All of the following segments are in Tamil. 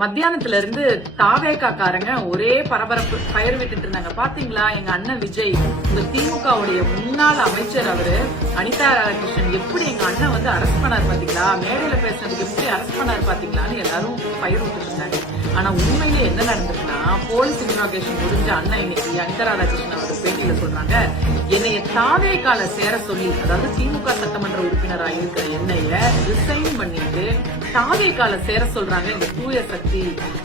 மத்தியானத்துல இருந்து தாவேகாக்காரங்க ஒரே பரபரப்பு ஃபயர் விட்டுட்டு இருந்தாங்க. பாத்தீங்களா எங்க அண்ணன் விஜய், இந்த திமுகவுடைய முன்னாள் அமைச்சர் அவரு அனிதா ராதாகிருஷ்ணன் எப்படி எங்க அண்ணன் வந்து அரெஸ்ட் பண்ணாரு பாத்தீங்களா, மேடையில பேசுறதுக்கு எப்படி அரெஸ்ட் பண்ணாரு பாத்தீங்களான்னு எல்லாரும் ஃபயர் விட்டுட்டு இருந்தாங்க. ஆனா உண்மையில என்ன நடந்ததுன்னா, போலீஸ் இன்ட்ராகேஷன் முடிஞ்ச அண்ணன் இன்னைக்கு அனிதா ராதாகிருஷ்ணன் அவர் பேட்டியில சொல்றாங்க, என்னைய தாவேகால சேர சொல்லி, அதாவது திமுக சட்டமன்ற உறுப்பினராக இருக்கிற என்னைய ரிசைன் பண்ணிட்டு தாவேகால சேர சொல்றாங்க இந்த தூய சக்தி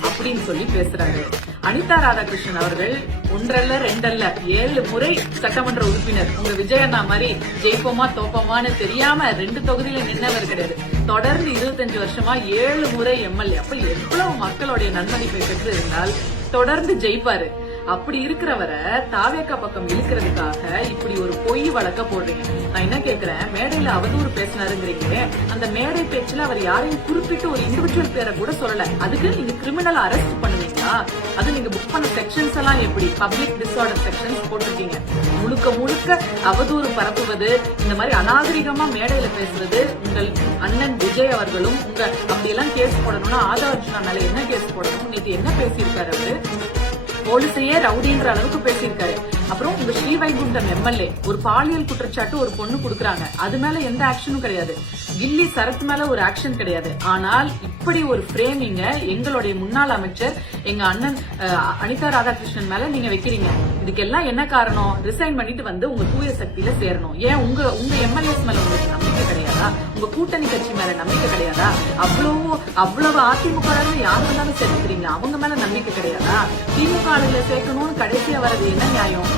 அப்படின்னு சொல்லி பேசுறாரு. அனிதா ராதாகிருஷ்ணன் அவர்கள் ஒன்றல்ல ரெண்டல்ல 7 முறை சட்டமன்ற உறுப்பினர். உங்க விஜய் அண்ணா மாதிரி ஜெயிப்போமா தோப்போமான்னு தெரியாம 2 தொகுதியில நின்னவர் கிடையாது. தொடர்ந்து 25 வருஷமா 7 முறை எம்எல்ஏ. அப்ப எவ்வளவு மக்களுடைய நன்மதிப்பை பெற்று இருந்தால் தொடர்ந்து ஜெயிப்பாரு. அப்படி இருக்கிறவரை தாவேக்கா பக்கம் இழுக்கிறதுக்காக இப்படி ஒரு பொய் வழக்க போடுறீங்க. நான் என்ன கேக்குறேன், மேடையில அவதூறு பேசினாருங்கிறீங்க, அந்த மேடை பேச்சுல அவர் யாரையும் குறிப்பிட்டு ஒரு இண்டிவிஜுவல் பேரை கூட சொல்லல. அதுக்கு நீங்க கிரிமினல் அரெஸ்ட் பண்ணுவீங்களா? அது நீங்க புக் பண்ண செக்ஷன்ஸ் எல்லாம் எப்படி பப்ளிக் டிஸார்டர் செக்ஷன்ஸ் போட்டிருக்கீங்க. முழுக்க முழுக்க அவதூறு பரப்புவது, இந்த மாதிரி அநாகரிகமா மேடையில பேசுறது உங்கள் அண்ணன் விஜய் அவர்களும். உங்க அப்படியெல்லாம் கேஸ் போடணும்னா ஆதா அர்ஜுனா மேல என்ன கேஸ் போடணும்? நேற்று என்ன பேசியிருக்காரு அவரு? போலீஸையே ரவுடின்ற அளவுக்கு பேசியிருக்காரு. அப்புறம் உங்க ஸ்ரீவைகுண்டம் எம்எல்ஏ ஒரு பாலியல் குற்றச்சாட்டு ஒரு பொண்ணு குடுக்கறாங்க, அது மேல எந்த ஆக்ஷனும் கிடையாது. கில்லி சரத் மேல ஒரு ஆக்ஷன் கிடையாது. ஆனால் இப்படி ஒரு ஃப்ரேமிங்க எங்களுடைய முன்னாள் அமைச்சர் எங்க அண்ணன் அனிதா ராதாகிருஷ்ணன் மேல நீங்க வைக்கிறீங்க. இதுக்கெல்லாம் என்ன காரணம்? ரிசைன் பண்ணிட்டு வந்து உங்க தூய சக்தியில சேரணும். ஏன் உங்க எம்எல்ஏஸ் மேல உங்களுக்கு நம்பிக்கை கிடையாதா? உங்க கூட்டணி கட்சி மேல நம்பிக்கை கிடையாதா? அவ்வளவு அதிமுக யாரு வந்தாலும் சேர்த்துக்கிறீங்க, அவங்க மேல நம்பிக்கை கிடையாதா? திமுக சேர்க்கணும்னு கடைசியா வர்றது என்ன நியாயம்?